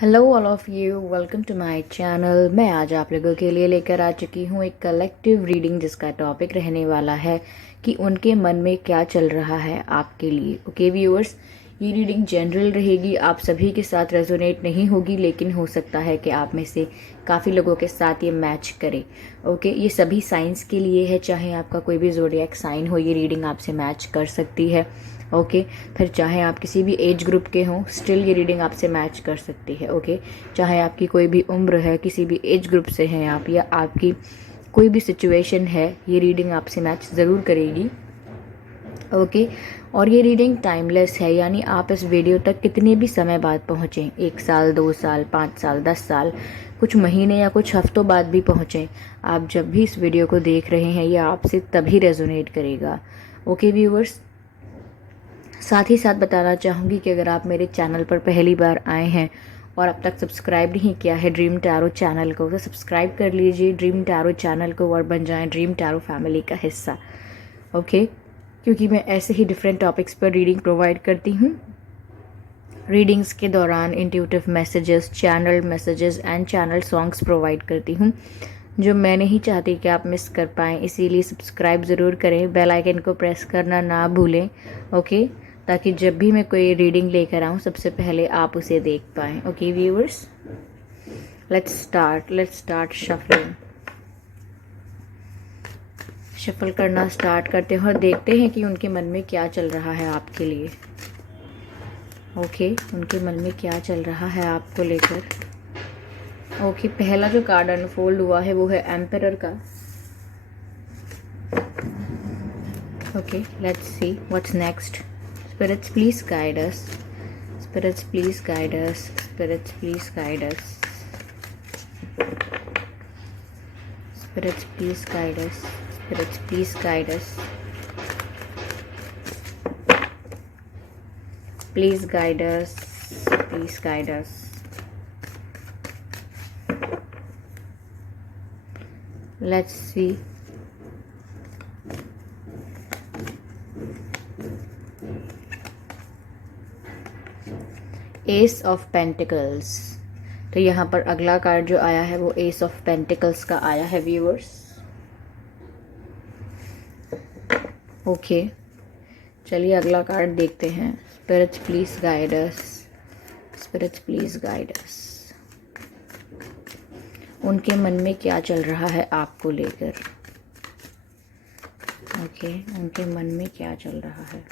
Hello all of you, welcome to my channel. मैं आज आप लोगों के लिए लेकर आ चुकी हूँ एक कलेक्टिव रीडिंग जिसका टॉपिक रहने वाला है कि उनके मन में क्या चल रहा है आपके लिए। ओके व्यूअर्स, ये रीडिंग जनरल रहेगी, आप सभी के साथ रेजोनेट नहीं होगी, लेकिन हो सकता है कि आप में से काफ़ी लोगों के साथ ये मैच करे। ओके, ये सभी साइंस के लिए है, चाहे आपका कोई भी ज़ोडिएक साइन हो, ये रीडिंग आपसे मैच कर सकती है। ओके, फिर चाहे आप किसी भी एज ग्रुप के हों, स्टिल ये रीडिंग आपसे मैच कर सकती है। ओके, चाहे आपकी कोई भी उम्र है, किसी भी एज ग्रुप से हैं आप, या आपकी कोई भी सिचुएशन है, ये रीडिंग आपसे मैच ज़रूर करेगी। ओके, और ये रीडिंग टाइमलेस है, यानी आप इस वीडियो तक कितने भी समय बाद पहुँचें, 1 साल, 2 साल, 5 साल, 10 साल, कुछ महीने या कुछ हफ्तों बाद भी पहुँचें, आप जब भी इस वीडियो को देख रहे हैं, ये आपसे तभी रेजोनेट करेगा। ओके व्यूअर्स, साथ ही साथ बताना चाहूँगी कि अगर आप मेरे चैनल पर पहली बार आए हैं और अब तक सब्सक्राइब नहीं किया है ड्रीम टैरो चैनल को, तो सब्सक्राइब कर लीजिए ड्रीम टैरो चैनल को और बन जाएं ड्रीम टैरो फैमिली का हिस्सा। ओके, क्योंकि मैं ऐसे ही डिफरेंट टॉपिक्स पर रीडिंग प्रोवाइड करती हूँ। रीडिंग्स के दौरान intuitive messages, channel messages and channel songs provide करती हूँ जो मैं नहीं चाहती कि आप मिस कर पाएँ, इसीलिए सब्सक्राइब ज़रूर करें, बेल आइकन को प्रेस करना ना भूलें। ओके, ताकि जब भी मैं कोई रीडिंग लेकर आऊँ सबसे पहले आप उसे देख पाएँ। Okay viewers, let's start shuffling. Shuffle करना स्टार्ट करते हैं और देखते हैं कि उनके मन में क्या चल रहा है आपके लिए। ओके, उनके मन में क्या चल रहा है आपको लेकर। ओके, पहला जो कार्ड अनफोल्ड हुआ है वो है एम्परर का। Okay, let's see what's next. Spirits please guide us, spirits please guide us, spirits please guide us, spirits please guide us, spirits please guide us, please guide us, please guide us. Let's see. S of pentacles. तो यहाँ पर अगला card जो आया है वो S of pentacles का आया है व्यूअर्स। ओके, चलिए अगला कार्ड देखते हैं। Spirits please guide us, spirits please guide us. उनके मन में क्या चल रहा है आपको लेकर। ओके, उनके मन में क्या चल रहा है।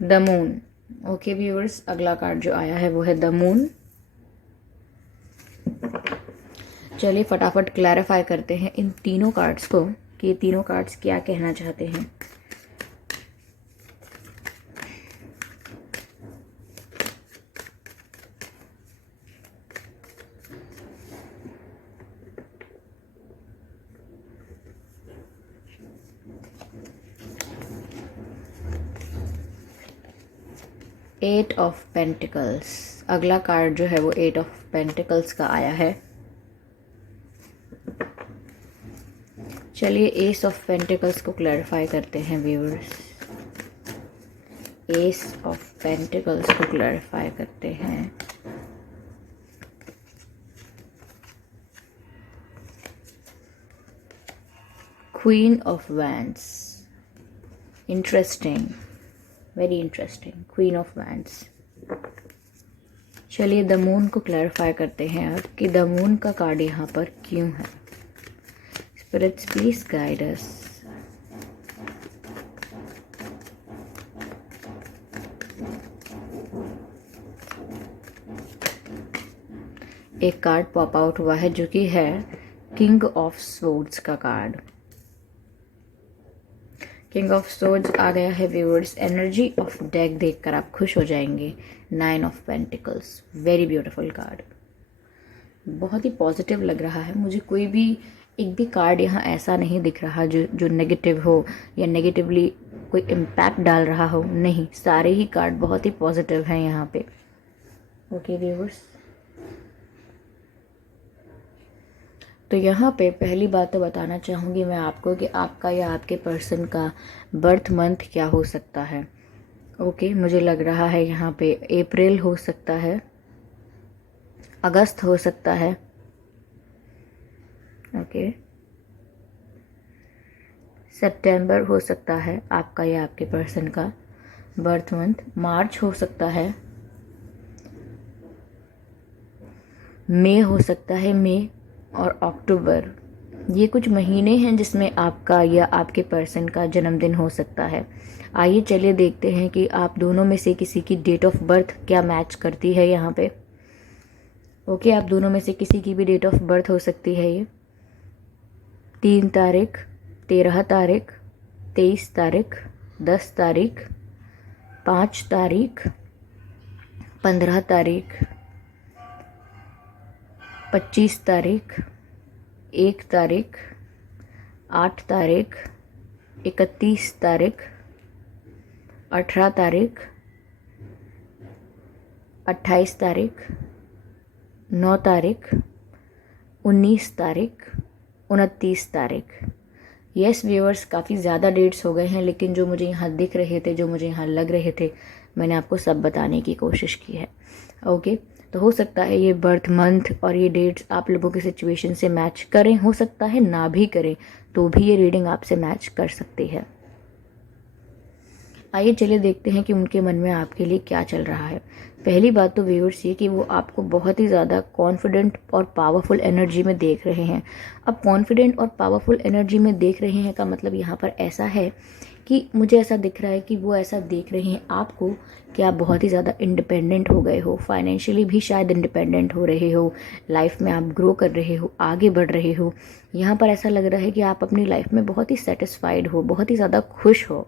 The moon. ओके व्यूअर्स, अगला कार्ड जो आया है वो है द मून। चलिए फटाफट क्लैरिफाई करते हैं इन तीनों कार्ड्स को कि ये तीनों कार्ड्स क्या कहना चाहते हैं। Eight of pentacles. अगला कार्ड जो है वो एट ऑफ पेंटिकल्स का आया है। चलिए एस ऑफ पेंटिकल्स को क्लैरिफाई करते हैं व्यूअर्स। एस ऑफ पेंटिकल्स को क्लैरिफाई करते हैं। Queen of wands. Interesting, very interesting, queen of wands. चलिए द मून को क्लैरिफाई करते हैं अब कि द मून का कार्ड यहाँ पर क्यों है। Spirits please guide us. एक कार्ड पॉप आउट हुआ है जो कि है किंग ऑफ स्वॉर्ड्स का कार्ड। किंग ऑफ स्वॉर्ड्स आ गया है व्यूअर्स। एनर्जी ऑफ डेक देखकर आप खुश हो जाएंगे। 9 of pentacles, very beautiful card, बहुत ही पॉजिटिव लग रहा है मुझे। कोई भी एक भी कार्ड यहाँ ऐसा नहीं दिख रहा जो नेगेटिव हो या नेगेटिवली कोई इम्पैक्ट डाल रहा हो, नहीं, सारे ही कार्ड बहुत ही पॉजिटिव हैं यहाँ पे। ओके व्यूअर्स, तो यहाँ पे पहली बात तो बताना चाहूँगी मैं आपको कि आपका या आपके पर्सन का बर्थ मंथ क्या हो सकता है। ओके, मुझे लग रहा है यहाँ पे अप्रैल हो सकता है, अगस्त हो सकता है, ओके, सितंबर हो सकता है आपका या आपके पर्सन का बर्थ मंथ, मार्च हो सकता है, मई हो सकता है, मई और अक्टूबर। ये कुछ महीने हैं जिसमें आपका या आपके पर्सन का जन्मदिन हो सकता है। आइए चलिए देखते हैं कि आप दोनों में से किसी की डेट ऑफ बर्थ क्या मैच करती है यहाँ पे। ओके, आप दोनों में से किसी की भी डेट ऑफ बर्थ हो सकती है ये। 3 तारीख, 13 तारीख, 23 तारीख, 10 तारीख, 5 तारीख, 15 तारीख, 25 तारीख, 1 तारीख, 8 तारीख, 31 तारीख, 18 तारीख, 28 तारीख, 9 तारीख, 19 तारीख, 29 तारीख। यस व्यूअर्स, काफ़ी ज़्यादा डेट्स हो गए हैं, लेकिन जो मुझे यहाँ दिख रहे थे, जो मुझे यहाँ लग रहे थे, मैंने आपको सब बताने की कोशिश की है। ओके, तो हो सकता है ये बर्थ मंथ और ये डेट्स आप लोगों की सिचुएशन से मैच करें, हो सकता है ना भी करें, तो भी ये रीडिंग आपसे मैच कर सकती है। आइए चलिए देखते हैं कि उनके मन में आपके लिए क्या चल रहा है। पहली बात तो व्यूअर्स ये कि वो आपको बहुत ही ज़्यादा कॉन्फिडेंट और पावरफुल एनर्जी में देख रहे हैं। अब कॉन्फिडेंट और पावरफुल एनर्जी में देख रहे हैं का मतलब यहाँ पर ऐसा है कि मुझे ऐसा दिख रहा है कि वो ऐसा देख रहे हैं आपको कि आप बहुत ही ज़्यादा इंडिपेंडेंट हो गए हो, फाइनेंशियली भी शायद इंडिपेंडेंट हो रहे हो, लाइफ में आप ग्रो कर रहे हो, आगे बढ़ रहे हो। यहाँ पर ऐसा लग रहा है कि आप अपनी लाइफ में बहुत ही सेटिस्फाइड हो, बहुत ही ज़्यादा खुश हो,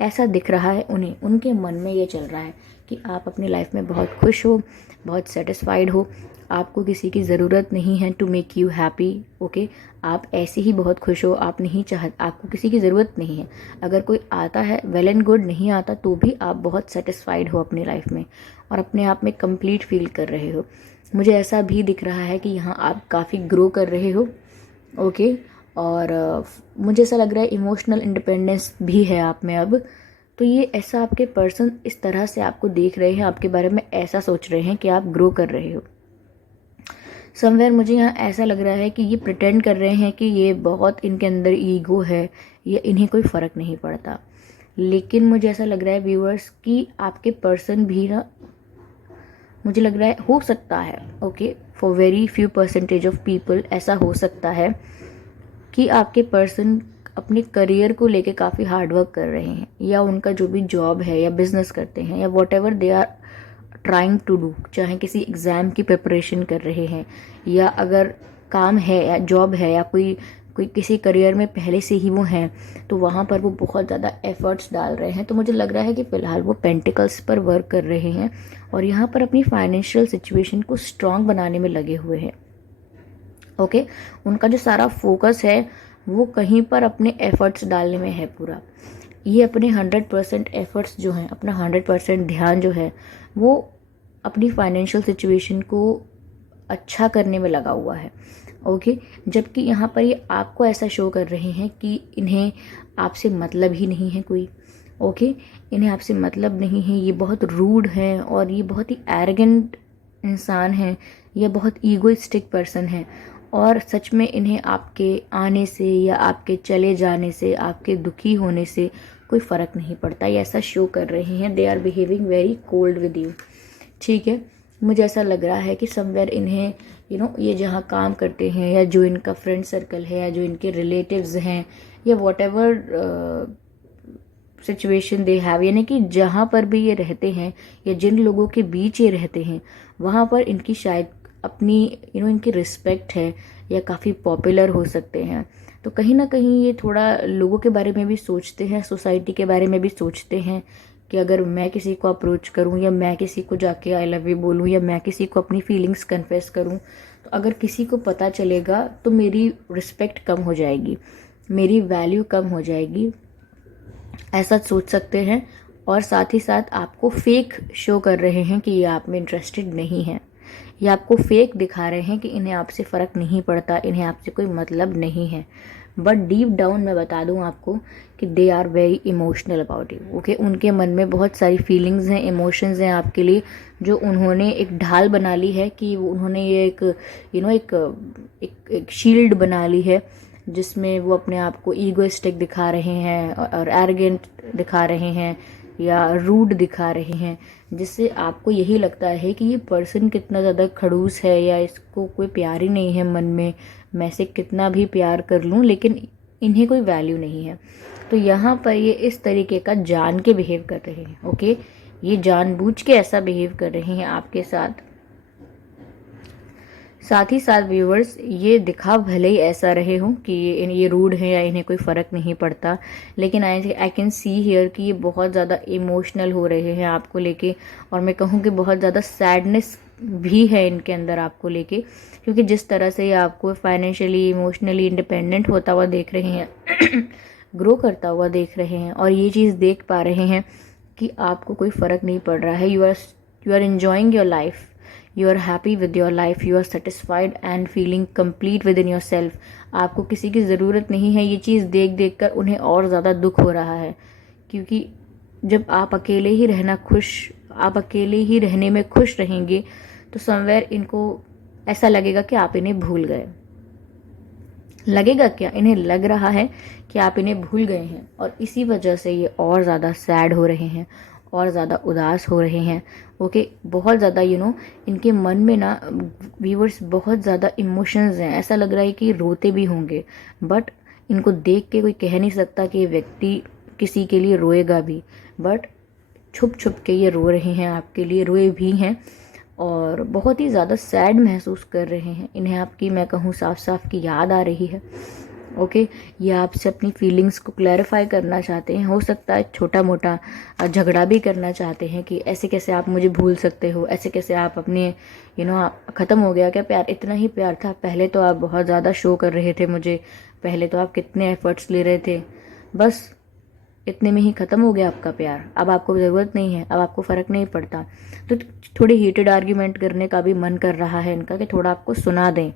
ऐसा दिख रहा है उन्हें। उनके मन में ये चल रहा है कि आप अपनी लाइफ में बहुत खुश हो, बहुत सेटिस्फाइड हो, आपको किसी की ज़रूरत नहीं है to make you happy. Okay, आप ऐसे ही बहुत खुश हो, आप नहीं चाहते, आपको किसी की ज़रूरत नहीं है। अगर कोई आता है वेल एंड गुड, नहीं आता तो भी आप बहुत सेटिस्फाइड हो अपनी लाइफ में और अपने आप में कंप्लीट फील कर रहे हो। मुझे ऐसा भी दिख रहा है कि यहाँ आप काफ़ी ग्रो कर रहे हो। ओके, और मुझे ऐसा लग रहा है इमोशनल इंडिपेंडेंस भी है आप में अब। तो ये ऐसा आपके पर्सन इस तरह से आपको देख रहे हैं, आपके बारे में ऐसा सोच रहे हैं कि आप ग्रो कर रहे हो। समवेयर मुझे यहाँ ऐसा लग रहा है कि ये प्रिटेंड कर रहे हैं कि ये बहुत इनके अंदर ईगो है, या इन्हें कोई फ़र्क नहीं पड़ता। लेकिन मुझे ऐसा लग रहा है व्यूअर्स कि आपके पर्सन भी ना, मुझे लग रहा है हो सकता है, okay, for very few percentage of people ऐसा हो सकता है कि आपके पर्सन अपने करियर को लेके काफ़ी हार्डवर्क कर रहे हैं, या उनका जो भी जॉब है या बिजनेस करते हैं या whatever they are trying to do, चाहे किसी एग्ज़ाम की प्रिपरेशन कर रहे हैं, या अगर काम है या जॉब है या कोई कोई किसी करियर में पहले से ही वो हैं, तो वहाँ पर वो बहुत ज़्यादा एफर्ट्स डाल रहे हैं। तो मुझे लग रहा है कि फ़िलहाल वो पेंटिकल्स पर वर्क कर रहे हैं और यहाँ पर अपनी फाइनेंशियल सिचुएशन को स्ट्रॉन्ग बनाने में लगे हुए हैं। ओके, उनका जो सारा फोकस है वो कहीं पर अपने एफर्ट्स डालने में है पूरा। ये अपने 100% एफर्ट्स जो हैं, अपना 100% ध्यान जो है वो अपनी फाइनेंशियल सिचुएशन को अच्छा करने में लगा हुआ है। ओके, जबकि यहाँ पर ये आपको ऐसा शो कर रहे हैं कि इन्हें आपसे मतलब ही नहीं है कोई। ओके, इन्हें आपसे मतलब नहीं है, ये बहुत रूड हैं और ये बहुत ही एरोगेंट इंसान हैं, ये बहुत ईगोइस्टिक पर्सन है। और सच में इन्हें आपके आने से या आपके चले जाने से, आपके दुखी होने से कोई फ़र्क नहीं पड़ता, ये ऐसा शो कर रहे हैं। They are behaving very cold with you. ठीक है, मुझे ऐसा लग रहा है कि समवेयर इन्हें ये जहाँ काम करते हैं या जो इनका फ्रेंड सर्कल है या जो इनके रिलेटिव्स हैं या what ever situation they have, यानी कि जहाँ पर भी ये रहते हैं या जिन लोगों के बीच ये रहते हैं, वहाँ पर इनकी शायद अपनी इनकी रिस्पेक्ट है या काफ़ी पॉपुलर हो सकते हैं। तो कहीं ना कहीं ये थोड़ा लोगों के बारे में भी सोचते हैं, सोसाइटी के बारे में भी सोचते हैं कि अगर मैं किसी को अप्रोच करूं या मैं किसी को जाके आई लव यू बोलूं या मैं किसी को अपनी फीलिंग्स कन्फेस करूं, तो अगर किसी को पता चलेगा तो मेरी रिस्पेक्ट कम हो जाएगी, मेरी वैल्यू कम हो जाएगी, ऐसा सोच सकते हैं। और साथ ही साथ आपको फेक शो कर रहे हैं कि ये आप में इंटरेस्टेड नहीं है। ये आपको फेक दिखा रहे हैं कि इन्हें आपसे फ़र्क नहीं पड़ता, इन्हें आपसे कोई मतलब नहीं है। बट डीप डाउन मैं बता दूं आपको कि they are very emotional about you. Okay, उनके मन में बहुत सारी फीलिंग्स हैं, इमोशंस हैं आपके लिए, जो उन्होंने एक ढाल बना ली है कि उन्होंने ये एक एक शील्ड बना ली है, जिसमें वो अपने आप को ईगोइस्टिक दिखा रहे हैं और एरोगेंट दिखा रहे हैं या रूड दिखा रहे हैं, जिससे आपको यही लगता है कि ये पर्सन कितना ज़्यादा खड़ूस है या इसको कोई प्यार ही नहीं है मन में, मैं से कितना भी प्यार कर लूँ लेकिन इन्हें कोई वैल्यू नहीं है। तो यहाँ पर ये इस तरीके का जान के बिहेव कर रहे हैं। ओके, ये जानबूझ के ऐसा बिहेव कर रहे हैं आपके साथ। साथ ही साथ व्यूवर्स, ये दिखा भले ही ऐसा रहे हो कि ये रूड है या इन्हें कोई फ़र्क नहीं पड़ता, लेकिन आई कैन सी हियर कि ये बहुत ज़्यादा इमोशनल हो रहे हैं आपको लेके, और मैं कहूँ कि बहुत ज़्यादा सैडनेस भी है इनके अंदर आपको लेके, क्योंकि जिस तरह से ये आपको फाइनेंशियली इमोशनली इंडिपेंडेंट होता हुआ देख रहे हैं ग्रो करता हुआ देख रहे हैं, और ये चीज़ देख पा रहे हैं कि आपको कोई फ़र्क नहीं पड़ रहा है। You are enjoying your life, you are happy with your life, you are satisfied and feeling complete within yourself। आपको किसी की ज़रूरत नहीं है। ये चीज़ देख देख कर उन्हें और ज़्यादा दुख हो रहा है, क्योंकि जब आप अकेले ही रहने में खुश रहेंगे तो समवेयर इनको ऐसा लगेगा कि आप इन्हें भूल गए। लगेगा क्या, इन्हें लग रहा है कि आप इन्हें भूल गए हैं, और इसी वजह से ये और ज़्यादा सैड हो रहे हैं और ज़्यादा उदास हो रहे हैं। ओके, बहुत ज़्यादा इनके मन में ना व्यूवर्स बहुत ज़्यादा इमोशंस हैं। ऐसा लग रहा है कि रोते भी होंगे, बट इनको देख के कोई कह नहीं सकता कि ये व्यक्ति किसी के लिए रोएगा भी, बट छुप छुप के ये रो रहे हैं आपके लिए, रोए भी हैं और बहुत ही ज़्यादा सैड महसूस कर रहे हैं। इन्हें आपकी, मैं कहूँ साफ साफ की याद आ रही है। ओके, ये आपसे अपनी फीलिंग्स को क्लैरिफाई करना चाहते हैं। हो सकता है छोटा मोटा झगड़ा भी करना चाहते हैं कि ऐसे कैसे आप मुझे भूल सकते हो, ऐसे कैसे आप अपने ख़त्म हो गया क्या प्यार, इतना ही प्यार था, पहले तो आप बहुत ज़्यादा शो कर रहे थे मुझे, पहले तो आप कितने एफर्ट्स ले रहे थे, बस इतने में ही ख़त्म हो गया आपका प्यार, अब आपको ज़रूरत नहीं है, अब आपको फ़र्क नहीं पड़ता। तो थोड़ी हीटेड आर्ग्यूमेंट करने का भी मन कर रहा है इनका कि थोड़ा आपको सुना दें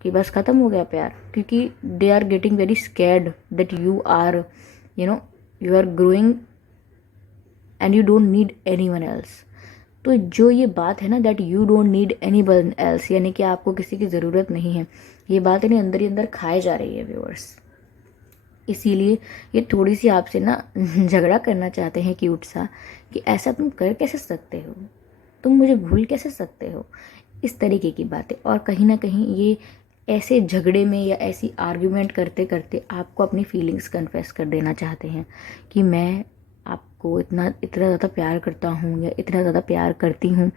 कि बस ख़त्म हो गया प्यार, क्योंकि they are getting very scared that you are growing and you don't need anyone else. तो जो ये बात है ना, that you don't need anyone else, यानी कि आपको किसी की ज़रूरत नहीं है, ये बात इन्हें अंदर ही अंदर खाए जा रही है व्यूअर्स। इसीलिए ये थोड़ी सी आपसे ना झगड़ा करना चाहते हैं क्यूट सा, कि ऐसा तुम कर कैसे सकते हो, तुम मुझे भूल कैसे सकते हो, इस तरीके की बातें। और कहीं ना कहीं ये ऐसे झगड़े में या ऐसी आर्ग्यूमेंट करते करते आपको अपनी फीलिंग्स कन्फेस कर देना चाहते हैं कि मैं आपको इतना ज़्यादा प्यार करता हूँ या इतना ज़्यादा प्यार करती हूँ।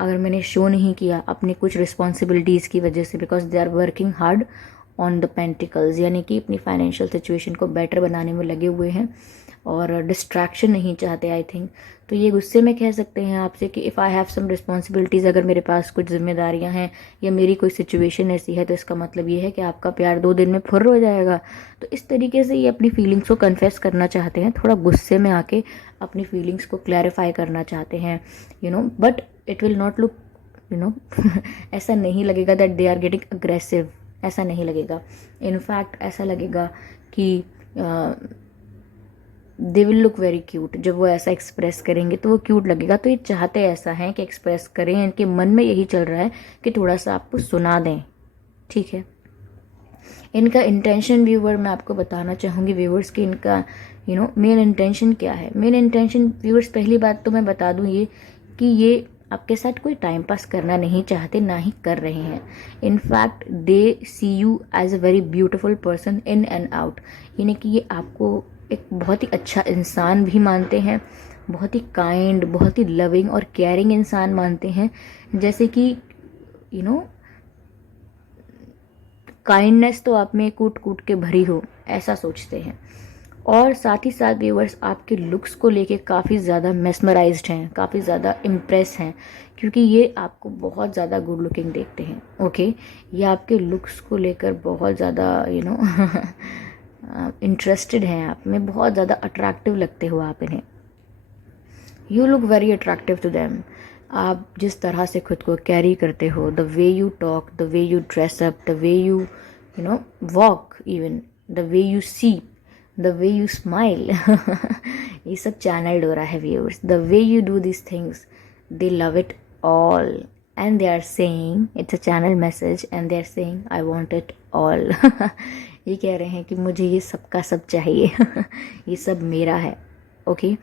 अगर मैंने शो नहीं किया अपनी कुछ रिस्पॉन्सिबिलिटीज़ की वजह से, because they are working hard on the pentacles, यानी कि अपनी फाइनेंशियल सिचुएशन को बेटर बनाने में लगे हुए हैं और डिस्ट्रैक्शन नहीं चाहते आई थिंक। तो ये गुस्से में कह सकते हैं आपसे कि if I have some responsibilities, अगर मेरे पास कुछ जिम्मेदारियां हैं या मेरी कोई सिचुएशन ऐसी है, तो इसका मतलब ये है कि आपका प्यार 2 दिन में फुर्र हो जाएगा। तो इस तरीके से ये अपनी फीलिंग्स को कन्फेस करना चाहते हैं, थोड़ा गुस्से में आके अपनी फीलिंग्स को क्लैरिफाई करना चाहते हैं, but it will not look ऐसा नहीं लगेगा that they are getting aggressive, ऐसा नहीं लगेगा। इनफैक्ट ऐसा लगेगा कि they will look very cute. जब वो ऐसा एक्सप्रेस करेंगे तो वो क्यूट लगेगा। तो ये चाहते ऐसा हैं कि एक्सप्रेस करें, इनके मन में यही चल रहा है कि थोड़ा सा आपको सुना दें, ठीक है। इनका इंटेंशन व्यूवर मैं आपको बताना चाहूँगी व्यूवर्स कि इनका मेन इंटेंशन क्या है। मेन इंटेंशन व्यूवर्स, पहली बात तो मैं बता दूँ ये कि ये आपके साथ कोई टाइम पास करना नहीं चाहते, ना ही कर रहे हैं। In fact they see you as a very beautiful person in and out, यानी कि ये आपको एक बहुत ही अच्छा इंसान भी मानते हैं, बहुत ही काइंड, बहुत ही लविंग और केयरिंग इंसान मानते हैं, जैसे कि काइंडनेस तो आप में कूट कूट के भरी हो, ऐसा सोचते हैं। और साथ ही साथ व्यूअर्स आपके लुक्स को लेके काफ़ी ज़्यादा मेस्मराइज्ड हैं, काफ़ी ज़्यादा इम्प्रेस हैं, क्योंकि ये आपको बहुत ज़्यादा गुड लुकिंग देखते हैं। ओके, ये आपके लुक्स को लेकर बहुत ज़्यादा इंटरेस्टेड हैं, आप में बहुत ज़्यादा अट्रैक्टिव लगते हो आप इन्हें। You look very attractive to them. आप जिस तरह से खुद को कैरी करते हो, the way you talk, the way you dress up, the way you know walk, even the way you see, the way you smile ये सब चैनल्ड हो रहा है viewers. The way you do this things, they love it all and they are saying it's a channel message and they are saying I want it all. ये कह रहे हैं कि मुझे ये सब का सब चाहिए ये सब मेरा है. ओके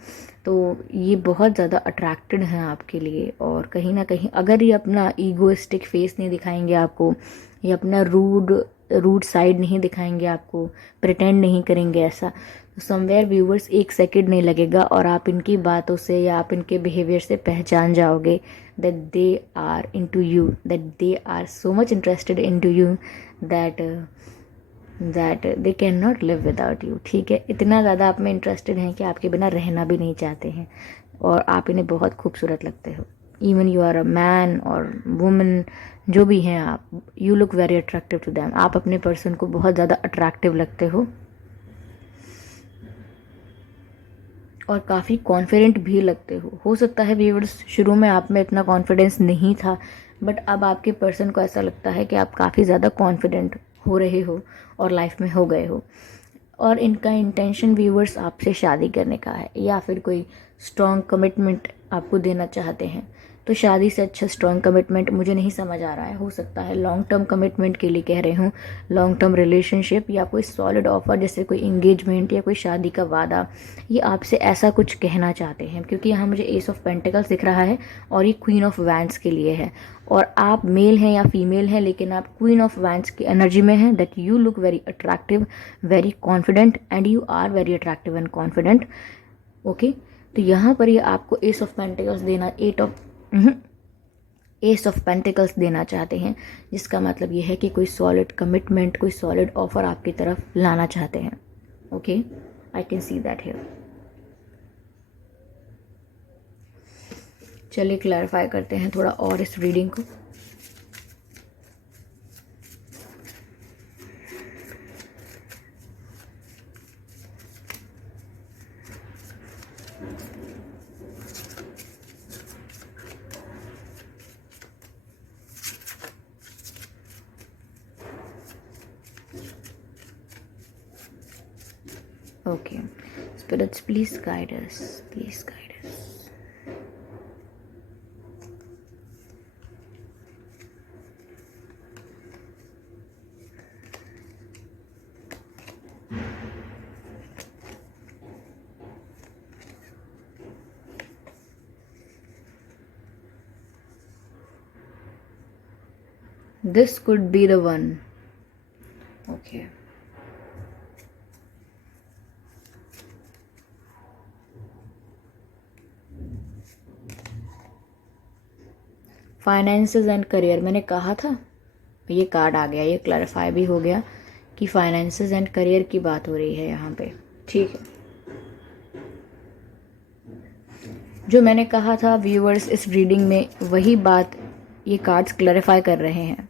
तो ये बहुत ज़्यादा अट्रैक्टेड हैं आपके लिए. और कहीं ना कहीं अगर ये अपना ईगोइस्टिक फेस नहीं दिखाएंगे आपको, ये अपना रूड साइड नहीं दिखाएंगे आपको, प्रिटेंड नहीं करेंगे ऐसा, तो समवेयर व्यूवर्स 1 सेकेंड नहीं लगेगा और आप इनकी बातों से या आप इनके बिहेवियर से पहचान जाओगे that they are into you, that they are so much interested into you that they cannot live without you. ठीक है, इतना ज़्यादा आप में इंटरेस्टेड हैं कि आपके बिना रहना भी नहीं चाहते हैं और आप इन्हें बहुत खूबसूरत लगते हो. Even you are a man और वुमन, जो भी हैं आप, you look very attractive to them. आप अपने पर्सन को बहुत ज़्यादा अट्रैक्टिव लगते हो और काफ़ी कॉन्फिडेंट भी लगते हो सकता है व्यूअर्स शुरू में आप में इतना कॉन्फिडेंस नहीं था, बट अब आपके पर्सन को ऐसा लगता है कि आप काफ़ी ज़्यादा कॉन्फिडेंट हो रहे हो और लाइफ में हो गए हो. और इनका इंटेंशन व्यूअर्स आपसे शादी करने का है या फिर कोई स्ट्रॉन्ग कमिटमेंट आपको देना चाहते हैं. तो शादी से अच्छा स्ट्रॉन्ग कमिटमेंट मुझे नहीं समझ आ रहा है. हो सकता है लॉन्ग टर्म कमिटमेंट के लिए कह रहे हूँ, लॉन्ग टर्म रिलेशनशिप या कोई सॉलिड ऑफर जैसे कोई इंगेजमेंट या कोई शादी का वादा, ये आपसे ऐसा कुछ कहना चाहते हैं. क्योंकि यहाँ मुझे एस ऑफ पेंटिकल्स दिख रहा है और ये क्वीन ऑफ वैंड्स के लिए है और आप मेल हैं या फीमेल हैं लेकिन आप क्वीन ऑफ वैंड्स की एनर्जी में हैं. That you look very attractive, very confident and you are very attractive and confident. Okay तो यहाँ पर ये आपको एस ऑफ पेंटिकल्स देना, एस ऑफ पेंटिकल्स देना चाहते हैं, जिसका मतलब ये है कि कोई सॉलिड कमिटमेंट, कोई सॉलिड ऑफर आपकी तरफ लाना चाहते हैं. Okay I can see that here. चलिए क्लैरिफाई करते हैं थोड़ा और इस रीडिंग को. Okay, spirits, please guide us. Please guide us. This could be the one. Okay. Finances and career, मैंने कहा था ये कार्ड आ गया, ये क्लैरिफाई भी हो गया कि फाइनेंसेस एंड करियर की बात हो रही है यहाँ पे. ठीक है, जो मैंने कहा था व्यूअर्स इस रीडिंग में वही बात ये कार्ड्स क्लैरिफाई कर रहे हैं.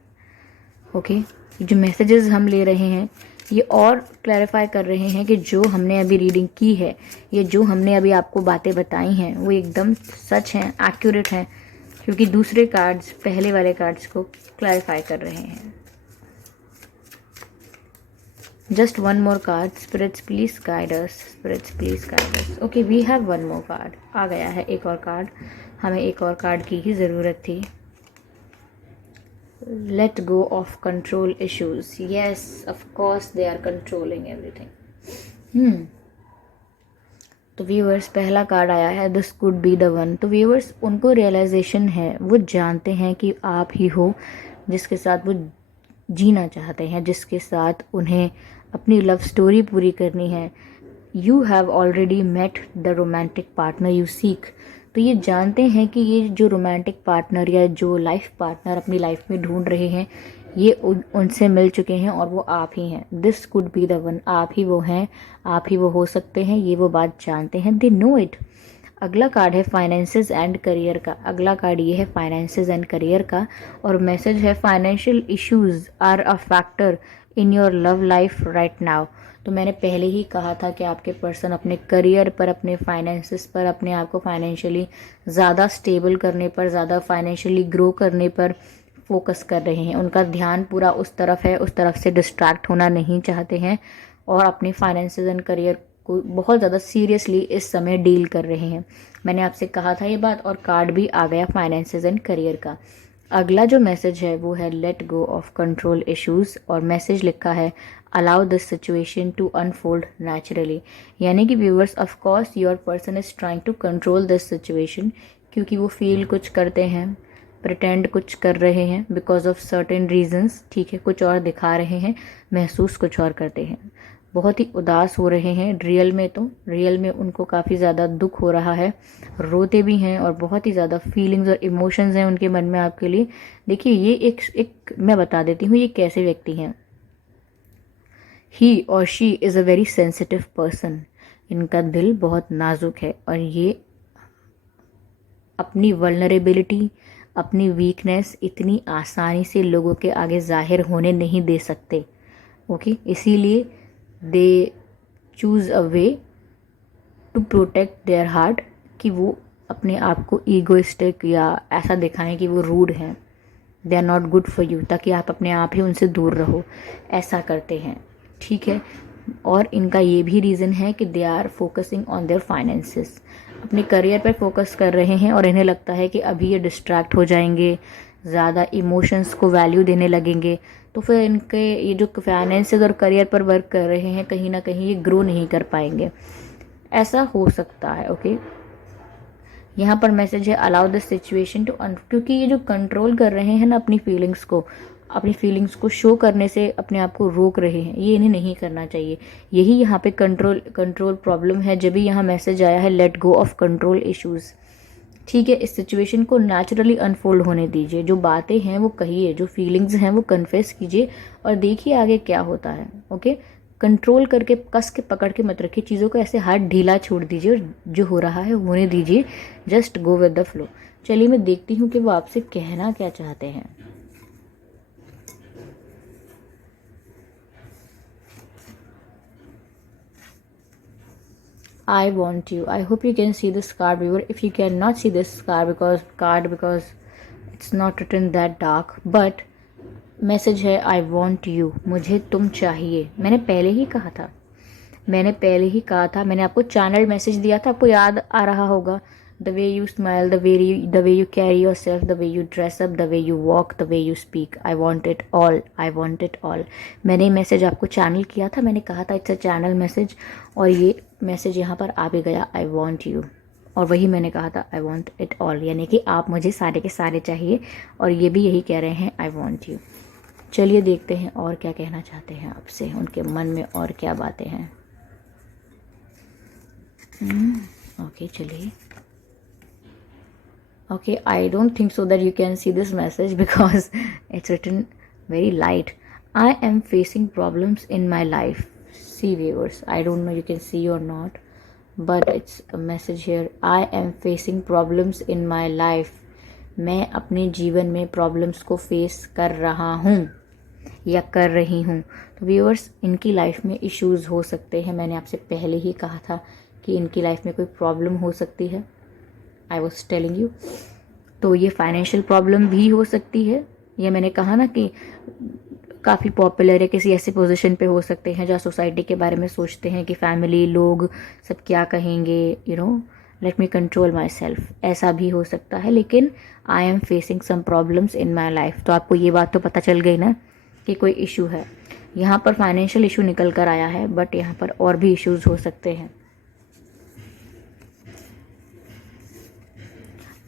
ओके जो मैसेजेस हम ले रहे हैं ये और क्लैरिफाई कर रहे हैं कि जो हमने अभी रीडिंग की है, ये जो हमने अभी आपको बातें बताई हैं वो एकदम सच हैं, एक्यूरेट हैं, क्योंकि दूसरे कार्ड्स पहले वाले कार्ड्स को क्लैरिफाई कर रहे हैं. Just one more card. Spirits please guide us. Spirits please guide us. Okay we have one more card. आ गया है एक और कार्ड. हमें एक और कार्ड की ही ज़रूरत थी. Let go of control issues. Yes of course they are controlling everything. तो व्यूअर्स पहला कार्ड आया है this could be the one. तो व्यूअर्स उनको रियलाइजेशन है, वो जानते हैं कि आप ही हो जिसके साथ वो जीना चाहते हैं, जिसके साथ उन्हें अपनी लव स्टोरी पूरी करनी है. You have already met the romantic partner you seek. तो ये जानते हैं कि ये जो रोमांटिक पार्टनर या जो लाइफ पार्टनर अपनी लाइफ में ढूंढ रहे हैं ये उनसे मिल चुके हैं और वो आप ही हैं. This could be the one. आप ही वो हैं, आप ही वो हो सकते हैं, ये वो बात जानते हैं. They know it. अगला कार्ड है फाइनेंसेस एंड करियर का. अगला कार्ड ये है फाइनेंसेस एंड करियर का और मैसेज है financial issues are a factor in your love life right now. तो मैंने पहले ही कहा था कि आपके पर्सन अपने करियर पर, अपने फाइनेंसिस पर, अपने आप को फाइनेंशियली ज़्यादा स्टेबल करने पर, ज़्यादा फाइनेंशियली ग्रो करने पर फोकस कर रहे हैं। उनका ध्यान पूरा उस तरफ है, उस तरफ से डिस्ट्रैक्ट होना नहीं चाहते हैं और अपने फाइनेंसेस एंड करियर को बहुत ज़्यादा सीरियसली इस समय डील कर रहे हैं। मैंने आपसे कहा था ये बात और कार्ड भी आ गया फाइनेंसेस एंड करियर का। अगला जो मैसेज है वो है let go of control issues और मैसेज लिखा है allow this situation to unfold naturally. यानी कि viewers, of course your person is trying to control this situation, क्योंकि वो फील कुछ करते हैं, प्रिटेंड कुछ कर रहे हैं बिकॉज ऑफ सर्टेन रीजंस, ठीक है, कुछ और दिखा रहे हैं, महसूस कुछ और करते हैं, बहुत ही उदास हो रहे हैं। रियल में उनको काफ़ी ज़्यादा दुख हो रहा है, रोते भी हैं और बहुत ही ज़्यादा फीलिंग्स और इमोशंस हैं उनके मन में आपके लिए। देखिए ये एक मैं बता देती हूँ ये कैसे व्यक्ति हैं। ही और she is a very sensitive person. इनका दिल बहुत नाजुक है और ये अपनी वल्नरेबिलिटी, अपनी वीकनेस इतनी आसानी से लोगों के आगे जाहिर होने नहीं दे सकते। ओके, इसीलिए they choose a way to protect their heart, कि वो अपने आप को ईगोइस्टिक या ऐसा दिखाएं कि वो रूड हैं, they are not good for you, ताकि आप अपने आप ही उनसे दूर रहो, ऐसा करते हैं, ठीक है। और इनका ये भी रीज़न है कि they are focusing on their finances, अपने करियर पर फोकस कर रहे हैं और इन्हें लगता है कि अभी ये डिस्ट्रैक्ट हो जाएंगे, ज़्यादा इमोशंस को वैल्यू देने लगेंगे, तो फिर इनके ये जो फाइनेंसेस और करियर पर वर्क कर रहे हैं कहीं ना कहीं ये ग्रो नहीं कर पाएंगे, ऐसा हो सकता है। ओके, यहाँ पर मैसेज है अलाउ दिस सिचुएशन टू क्योंकि ये जो कंट्रोल कर रहे हैं ना अपनी फीलिंग्स को शो करने से अपने आप को रोक रहे हैं, ये इन्हें नहीं करना चाहिए। यही यहाँ पे कंट्रोल प्रॉब्लम है, जब भी यहाँ मैसेज आया है let go of control issues, ठीक है। इस सिचुएशन को नेचुरली अनफोल्ड होने दीजिए, जो बातें हैं वो कहिए, जो फीलिंग्स हैं वो कन्फेस कीजिए और देखिए आगे क्या होता है। ओके, कंट्रोल करके कस के पकड़ के मत रखिए चीज़ों को, ऐसे हाथ ढीला छोड़ दीजिए और जो हो रहा है होने दीजिए, just go with the flow. चलिए मैं देखती हूँ कि वो आपसे कहना क्या चाहते हैं। I want you. I hope you can see this card, viewer. If you cannot see this because it's not written that dark, but message है आई वॉन्ट यू, मुझे तुम चाहिए। मैंने पहले ही कहा था, मैंने आपको चैनल मैसेज दिया था, आपको याद आ रहा होगा। The way you smile, the way you carry your self, the way you dress up, the way you walk, the way you speak, I want it all, I want it all. मैंने ये message आपको channel किया था, मैंने कहा था it's a channel message, और ये मैसेज यहाँ पर आ भी गया, आई वॉन्ट यू। और वही मैंने कहा था आई वॉन्ट इट ऑल, यानी कि आप मुझे सारे के सारे चाहिए, और ये भी यही कह रहे हैं आई वॉन्ट यू। चलिए देखते हैं और क्या कहना चाहते हैं आपसे, उनके मन में और क्या बातें हैं। ओके, चलिए। Okay, I don't think so that you can see this message because it's written very light. I am facing problems in my life. See viewers, I don't know you can see or not, but it's a message here, I am facing problems in my life. मैं अपने जीवन में problems को face कर रहा हूँ या कर रही हूँ। तो व्यूअर्स, इनकी लाइफ में इश्यूज हो सकते हैं, मैंने आपसे पहले ही कहा था कि इनकी लाइफ में कोई प्रॉब्लम हो सकती है, आई वॉज टेलिंग यू। तो ये फाइनेंशियल प्रॉब्लम भी हो सकती है, या मैंने कहा ना कि काफ़ी पॉपुलर है, किसी ऐसी पोजीशन पे हो सकते हैं जहाँ सोसाइटी के बारे में सोचते हैं कि फैमिली लोग सब क्या कहेंगे, let me control myself, ऐसा भी हो सकता है। लेकिन I am facing some problems in my life, तो आपको ये बात तो पता चल गई ना कि कोई इशू है। यहाँ पर फाइनेंशियल इशू निकल कर आया है, बट यहाँ पर और भी इश्यूज हो सकते हैं।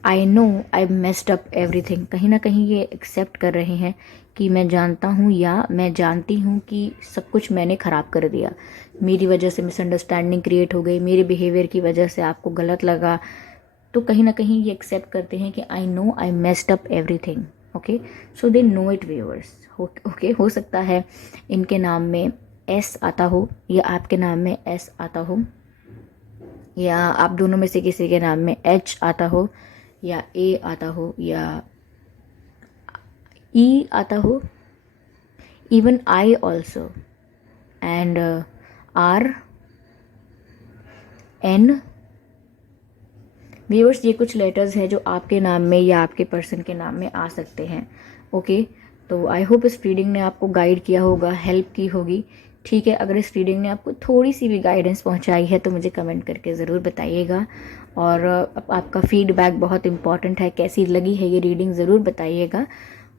I know I messed up everything, कहीं ना कहीं ये एक्सेप्ट कर रहे हैं कि मैं जानता हूँ या मैं जानती हूँ कि सब कुछ मैंने ख़राब कर दिया, मेरी वजह से मिसअंडरस्टैंडिंग क्रिएट हो गई, मेरे बिहेवियर की वजह से आपको गलत लगा। तो कहीं ना कहीं ये एक्सेप्ट करते हैं कि I know I messed up everything. Okay, so they know it viewers. Okay, हो सकता है इनके नाम में एस आता हो या आपके नाम में एस आता हो, या आप दोनों में से किसी के नाम में एच आता हो या ए आता हो या ई आता हो। even I also, and R N। Viewers, ये कुछ लेटर्स हैं जो आपके नाम में या आपके पर्सन के नाम में आ सकते हैं। ओके, तो आई होप इस रीडिंग ने आपको गाइड किया होगा, हेल्प की होगी। ठीक है, अगर इस रीडिंग ने आपको थोड़ी सी भी गाइडेंस पहुंचाई है तो मुझे कमेंट करके ज़रूर बताइएगा। और आपका फीडबैक बहुत इंपॉर्टेंट है, कैसी लगी है ये रीडिंग ज़रूर बताइएगा।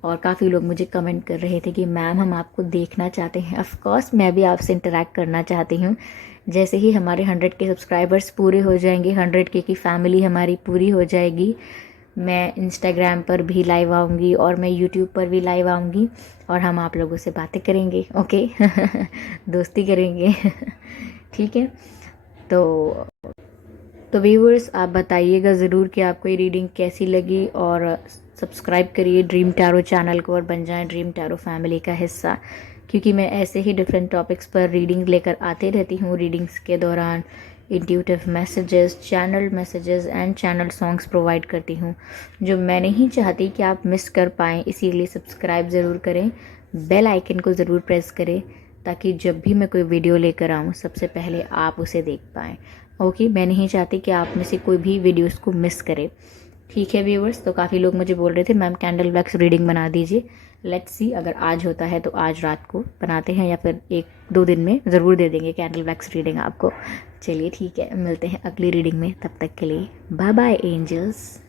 और काफ़ी लोग मुझे कमेंट कर रहे थे कि मैम हम आपको देखना चाहते हैं। ऑफ कोर्स मैं भी आपसे इंटरेक्ट करना चाहती हूँ। जैसे ही हमारे 100 के सब्सक्राइबर्स पूरे हो जाएंगे, 100 के की फैमिली हमारी पूरी हो जाएगी, मैं इंस्टाग्राम पर भी लाइव आऊँगी और मैं यूट्यूब पर भी लाइव आऊँगी और हम आप लोगों से बातें करेंगे। ओके दोस्ती करेंगे ठीक है। तो व्यूअर्स, आप बताइएगा ज़रूर कि आपको ये रीडिंग कैसी लगी, और सब्सक्राइब करिए ड्रीम टैरो चैनल को और बन जाएं ड्रीम टैरो फैमिली का हिस्सा, क्योंकि मैं ऐसे ही डिफरेंट टॉपिक्स पर रीडिंग लेकर आते रहती हूँ। रीडिंग्स के दौरान intuitive messages, channel messages and channel songs provide करती हूँ, जो मैं नहीं चाहती कि आप मिस कर पाएँ। इसीलिए सब्सक्राइब ज़रूर करें, बेल आइकन को ज़रूर प्रेस करें, ताकि जब भी मैं कोई वीडियो लेकर आऊँ सबसे पहले आप उसे देख पाएँ। ओके, मैं नहीं चाहती कि आप में से कोई भी वीडियोस को मिस करे। ठीक है व्यूअर्स, तो काफ़ी लोग मुझे बोल रहे थे मैम कैंडल वैक्स रीडिंग बना दीजिए। लेट्स सी, अगर आज होता है तो आज रात को बनाते हैं, या फिर 1-2 दिन में ज़रूर दे देंगे कैंडल वैक्स रीडिंग आपको। चलिए ठीक है, मिलते हैं अगली रीडिंग में, तब तक के लिए बाय बाय एंजल्स।